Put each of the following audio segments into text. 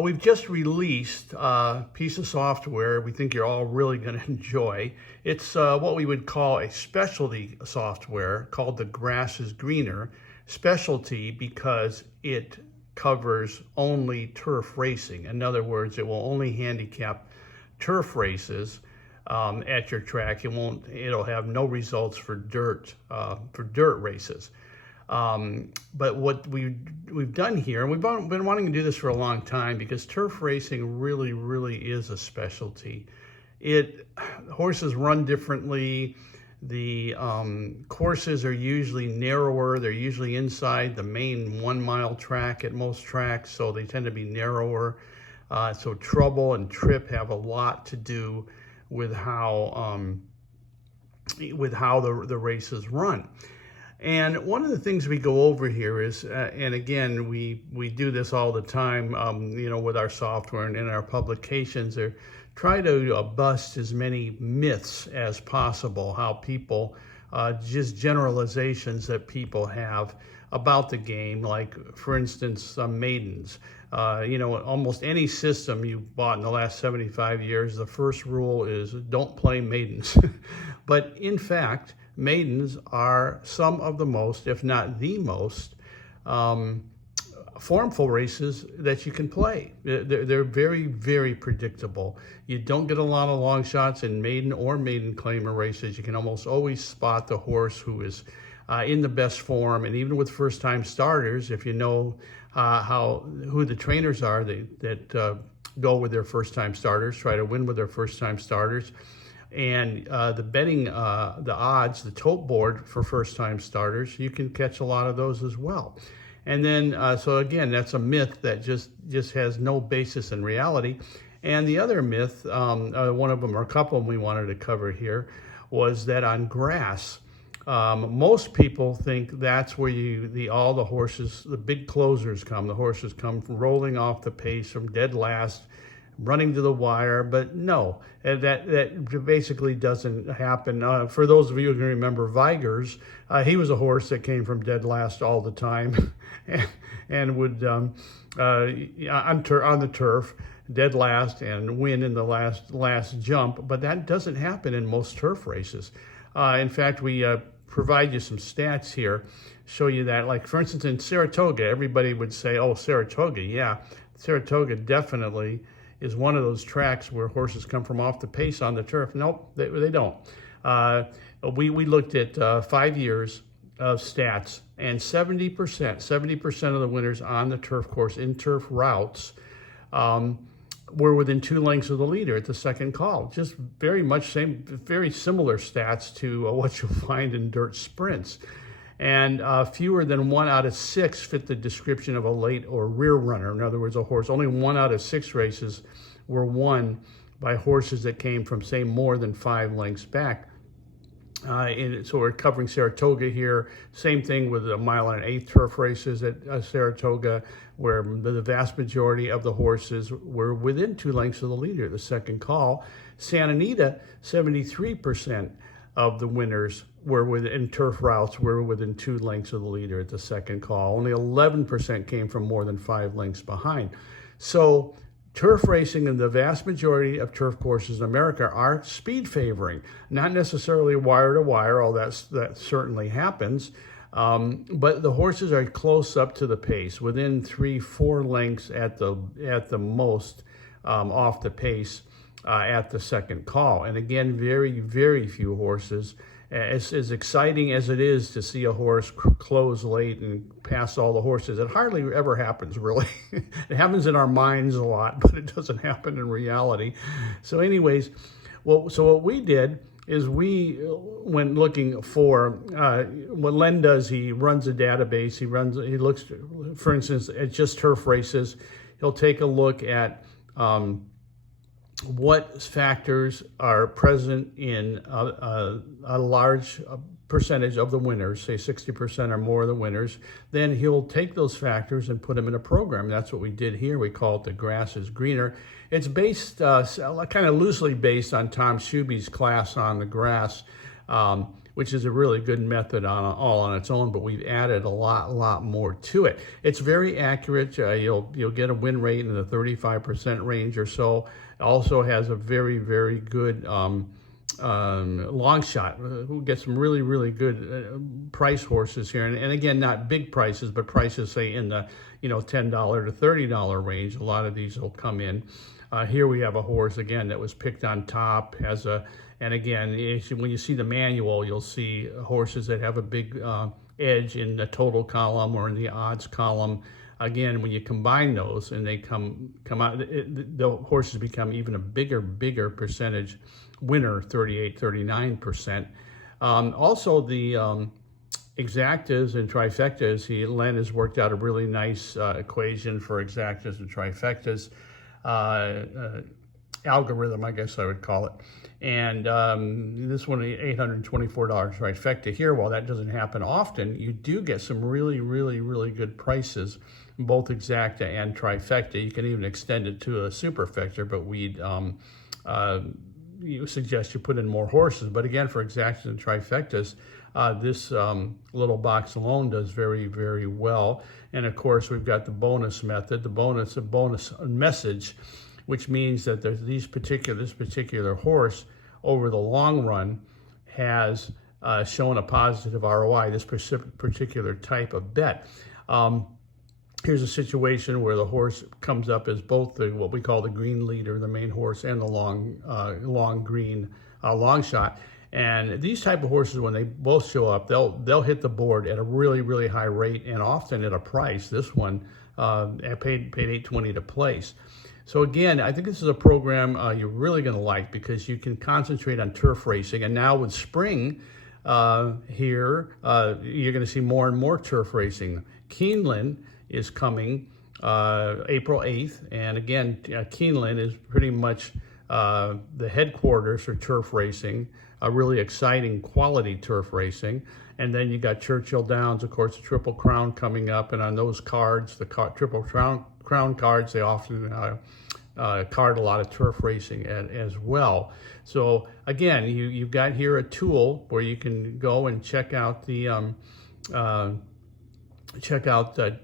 We've just released a piece of software we think you're all really going to enjoy. It's what we would call a specialty software called the Grass is Greener. Specialty because it covers only turf racing. In other words, it will only handicap turf races at your track. It'll have no results for dirt races. But what we've done here, and we've been wanting to do this for a long time because turf racing really is a specialty. Horses run differently. The courses are usually narrower. They're usually inside the main 1 mile track at most tracks, so they tend to be narrower. So trouble and trip have a lot to do with how the races run. And one of the things we go over here is, and again, we do this all the time, with our software and in our publications, or try to bust as many myths as possible, how people, just generalizations that people have about the game, like, for instance, maidens. Almost any system you bought in the last 75 years, the first rule is don't play maidens. But in fact, maidens are some of the most, if not the most, formful races that you can play. They're very predictable. You don't get a lot of long shots in maiden or maiden claimer races. You can almost always spot the horse who is in the best form. And even with first-time starters, if you know who the trainers are that go with their first-time starters, try to win with their first-time starters. And the betting, the odds, the tote board for first-time starters, you can catch a lot of those as well. And then, so again, that's a myth that just has no basis in reality. And the other myth, one of them or a couple of them we wanted to cover here, was that on grass, most people think that's where all the horses, the big closers come. The horses come rolling off the pace from dead last, running to the wire, but no, that basically doesn't happen. For those of you who can remember Vigers, he was a horse that came from dead last all the time and would, on the turf, dead last and win in the last jump, but that doesn't happen in most turf races. In fact, we provide you some stats here, show you that, like for instance in Saratoga, everybody would say, oh, Saratoga, yeah, Saratoga definitely is one of those tracks where horses come from off the pace on the turf. Nope, they don't. We looked at 5 years of stats, and 70% of the winners on the turf course in turf routes were within 2 lengths of the leader at the second call. Just very similar stats to what you'll find in dirt sprints. And fewer than 1 out of 6 fit the description of a late or rear runner. In other words, only 1 out of 6 races were won by horses that came from, say, more than 5 lengths back. So we're covering Saratoga here. Same thing with the 1 1/8 turf races at Saratoga, where the vast majority of the horses were within 2 lengths of the leader at the second call. Santa Anita, 73% of the winners in turf routes were within 2 lengths of the leader at the second call. Only 11% came from more than 5 lengths behind. So turf racing and the vast majority of turf courses in America are speed favoring, not necessarily wire to wire, although that certainly happens. But the horses are close up to the pace, within 3-4 lengths at the most off the pace at the second call. And again, very few horses. As exciting as it is to see a horse close late and pass all the horses, it hardly ever happens, really. It happens in our minds a lot, but it doesn't happen in reality. So anyways, so what we did is we went looking for, what Len does, he runs a database. He looks, for instance, at just turf races. He'll take a look at what factors are present in a large percentage of the winners, say 60% or more of the winners. Then he'll take those factors and put them in a program. That's what we did here. We call it the Grass is Greener. It's based, kind of loosely based on Tom Shuby's class on the grass, which is a really good method all on its own, but we've added a lot more to it. It's very accurate. You'll get a win rate in the 35% range or so. It also has a very good long shot. Who gets some really good price horses here, and again, not big prices, but prices say in the $10 to $30 range. A lot of these will come in. Here we have a horse again that was picked on top, and again, when you see the manual, you'll see horses that have a big edge in the total column or in the odds column. Again, when you combine those and they come out, the horses become even a bigger percentage winner, 38-39%. Also, the exactas and trifectas, Len has worked out a really nice equation for exactas and trifectas, algorithm, I guess I would call it. And this one, $824 trifecta here. While that doesn't happen often, you do get some really good prices, both exacta and trifecta. You can even extend it to a superfecta, but we'd you suggest you put in more horses. But again, for exactas and trifectas, this little box alone does very well. And of course, we've got the bonus method, a bonus message, which means that there's this particular horse over the long run has shown a positive ROI, this particular type of bet. Here's a situation where the horse comes up as both what we call the green leader, the main horse, and the long green long shot. And these type of horses, when they both show up, they'll hit the board at a really high rate, and often at a price. This one paid $820 to place. So again, I think this is a program you're really going to like, because you can concentrate on turf racing. And now with spring here, you're going to see more and more turf racing. Keeneland is coming April 8th. And again, Keeneland is pretty much the headquarters for turf racing, a really exciting quality turf racing. And then you got Churchill Downs, of course, the Triple Crown coming up. And on those cards, the Triple Crown cards, they often card a lot of turf racing as well. So again, you've got here a tool where you can go and check out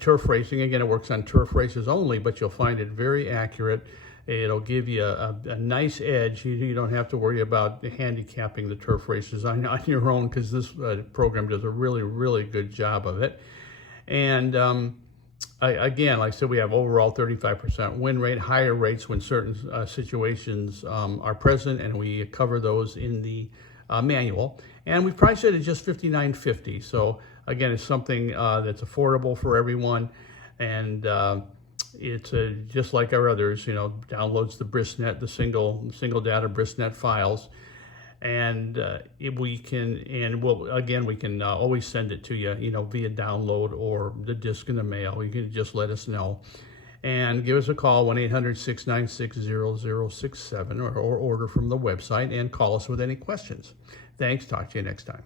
turf racing. Again, it works on turf races only, but you'll find it very accurate. It'll give you a nice edge. You don't have to worry about handicapping the turf races on your own, because this program does a really good job of it. And again, like I said, we have overall 35% win rate, higher rates when certain situations are present, and we cover those in the manual. And we've priced it at just $59.50. So again, it's something that's affordable for everyone, and it's just like our others. Downloads the BrisNet, the single data BrisNet files, and we can always send it to you, via download or the disc in the mail. You can just let us know, and give us a call, 1-800-696-0067, or order from the website, and call us with any questions. Thanks. Talk to you next time.